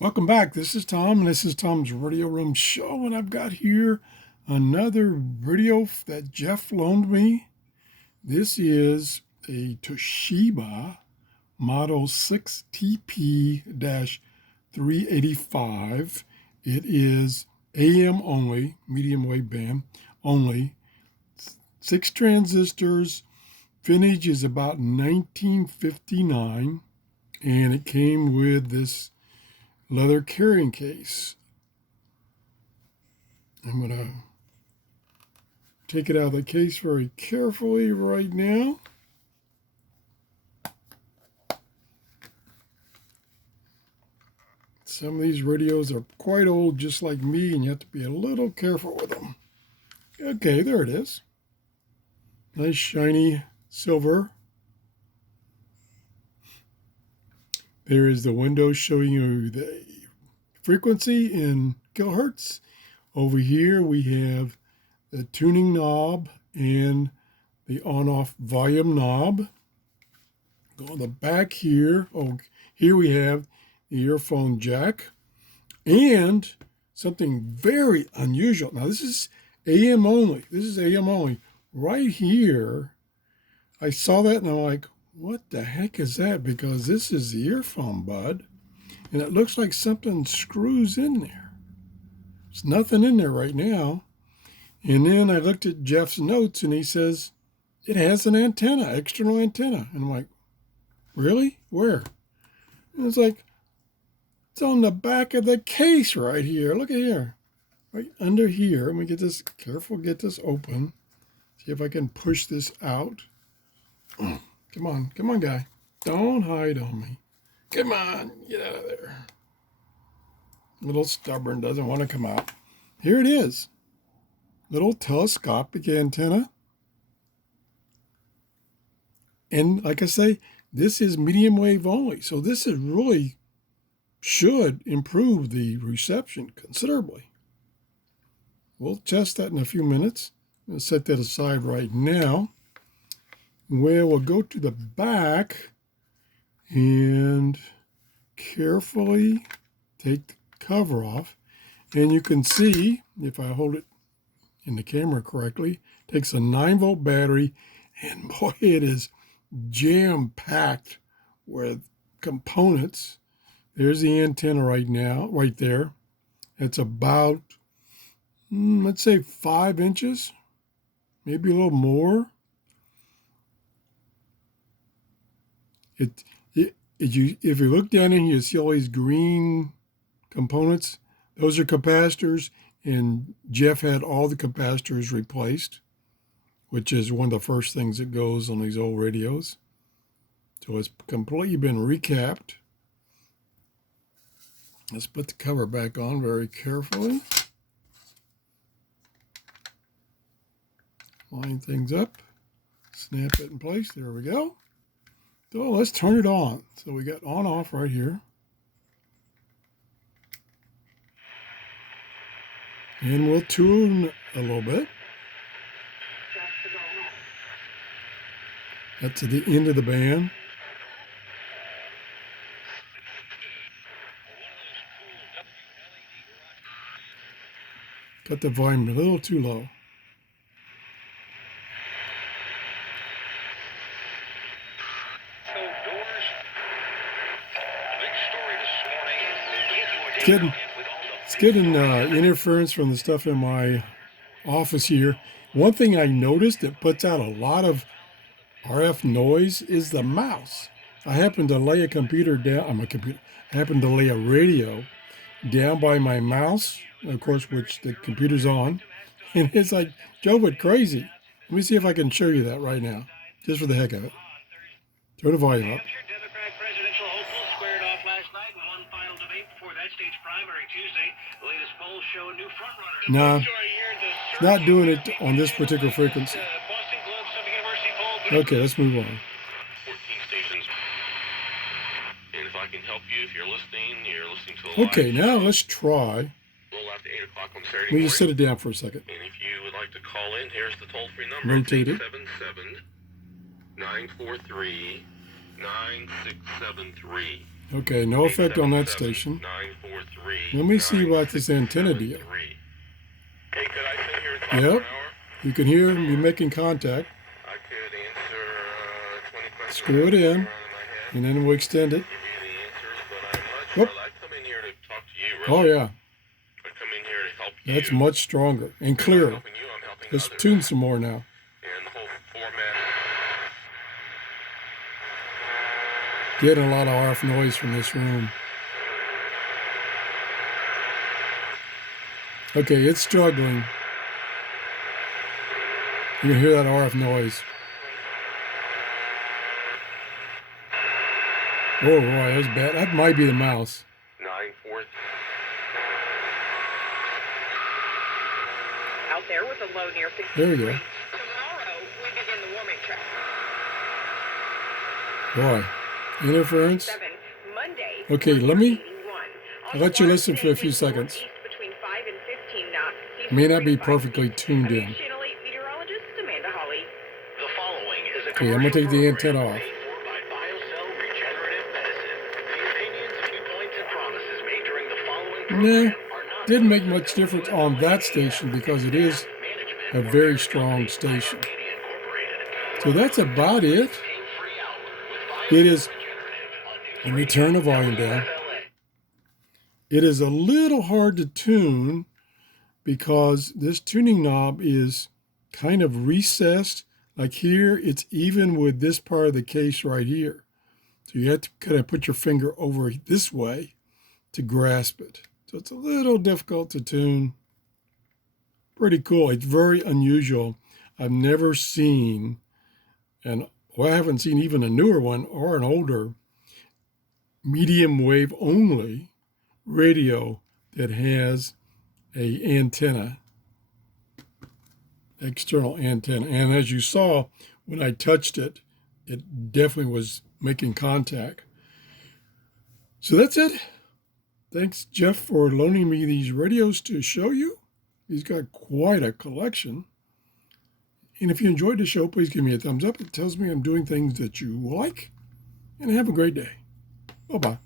Welcome back. This is Tom, and this is Tom's Radio Room Show. And I've got here another radio that Jeff loaned me. This is a Toshiba Model 6TP-385. It is AM only, medium wave band only. 6 transistors. Vintage is about 1959, and it came with this leather carrying case. I'm going to take it out of the case very carefully right now. Some of these radios are quite old, just like me, and you have to be a little careful with them. Okay, there it is. Nice shiny silver. There is the window showing you the frequency in kilohertz. Over here we have the tuning knob and the on-off volume knob. Go on the back here. Oh, here we have the earphone jack and something very unusual. Now this is AM only. This is AM only. Right here, I saw that and I'm like, what the heck is that? Because this is the earphone bud, and it looks like something screws in there. There's nothing in there right now. And then I looked at Jeff's notes, and he says it has an antenna, external antenna. And I'm like, really? Where? And it's like, it's on the back of the case right here. Look at here. Right under here. Let me get this, careful, get this open. See if I can push this out. Come on, guy. Don't hide on me. Come on, get out of there. Little stubborn, doesn't want to come out. Here it is. Little telescopic antenna. And like I say, this is medium wave only. So this is really should improve the reception considerably. We'll test that in a few minutes. I'm going to set that aside right now. Where we'll go to the back and carefully take the cover off. And you can see, if I hold it in the camera correctly, it takes a 9-volt battery, and boy, it is jam-packed with components. There's the antenna right now, right there. It's about, let's say 5 inches, maybe a little more. If you look down in here, you see all these green components. Those are capacitors, and Jeff had all the capacitors replaced, which is one of the first things that goes on these old radios. So it's completely been recapped. Let's put the cover back on very carefully. Line things up. Snap it in place. There we go. So let's turn it on. So we got on off right here. And we'll tune a little bit. That's at the end of the band. Got the volume a little too low. It's getting interference from the stuff in my office here. One thing I noticed that puts out a lot of RF noise is the mouse. I happened to lay a computer down. I happened to lay a radio down by my mouse, of course, which the computer's on, and it's like drove it crazy. Let me see if I can show you that right now, just for the heck of it. Turn the volume up. No, it's not doing it on this particular frequency. Okay, let's move on. 14 stations. And if I can help you, if you're listening to a Okay, now let's try. A little after 8 o'clock on Saturday morning. Just set it down for a second. And if you would like to call in, here's the toll-free number. Rotate it. 877-943-9673. Okay, no effect on that station. 943 Let me see what this antenna deal. Hey, could I sit here and talk for an Yep. hour? You can hear me making contact. I could answer 20 questions Screw it in, around in my head. and then we'll extend it. Give you the answers, but I'm not Whoop. sure. I'd come in here to talk to you, Oh, really. yeah. I'd come in here to help you. That's much stronger and I'm clearer. helping you, I'm helping Let's others. tune some more now. And the whole format. Getting a lot of RF noise from this room. Okay, it's struggling. You can hear that RF noise. Oh, boy, that was bad. That might be the mouse. 9-4. Out there with a low near 50 There we go. degrees. Tomorrow, we begin the warming trend. Boy, interference. 7, Monday, Okay, let me. 81. I'll let you listen for a few seconds. Between 5 and 15 knots. May not be perfectly tuned in. Meteorologist Amanda Hawley. The following is a Okay, I'm gonna take the antenna off. paid for by BioCell Regenerative Medicine. The opinions, viewpoints, and promises made during the following Nah, program are not didn't make much difference on that station because it is a very strong station. So that's about it. It is, let me turn the volume down. It is a little hard to tune because this tuning knob is kind of recessed. Like here, it's even with this part of the case right here. So you have to kind of put your finger over this way to grasp it. So it's a little difficult to tune. Pretty cool. It's very unusual. I've never seen, and well, I haven't seen even a newer one or an older medium wave only radio that has a antenna, external antenna. And as you saw, when I touched it, it definitely was making contact. So that's it. Thanks, Jeff, for loaning me these radios to show you. He's got quite a collection. And if you enjoyed the show, please give me a thumbs up. It tells me I'm doing things that you like. And have a great day. Bye-bye.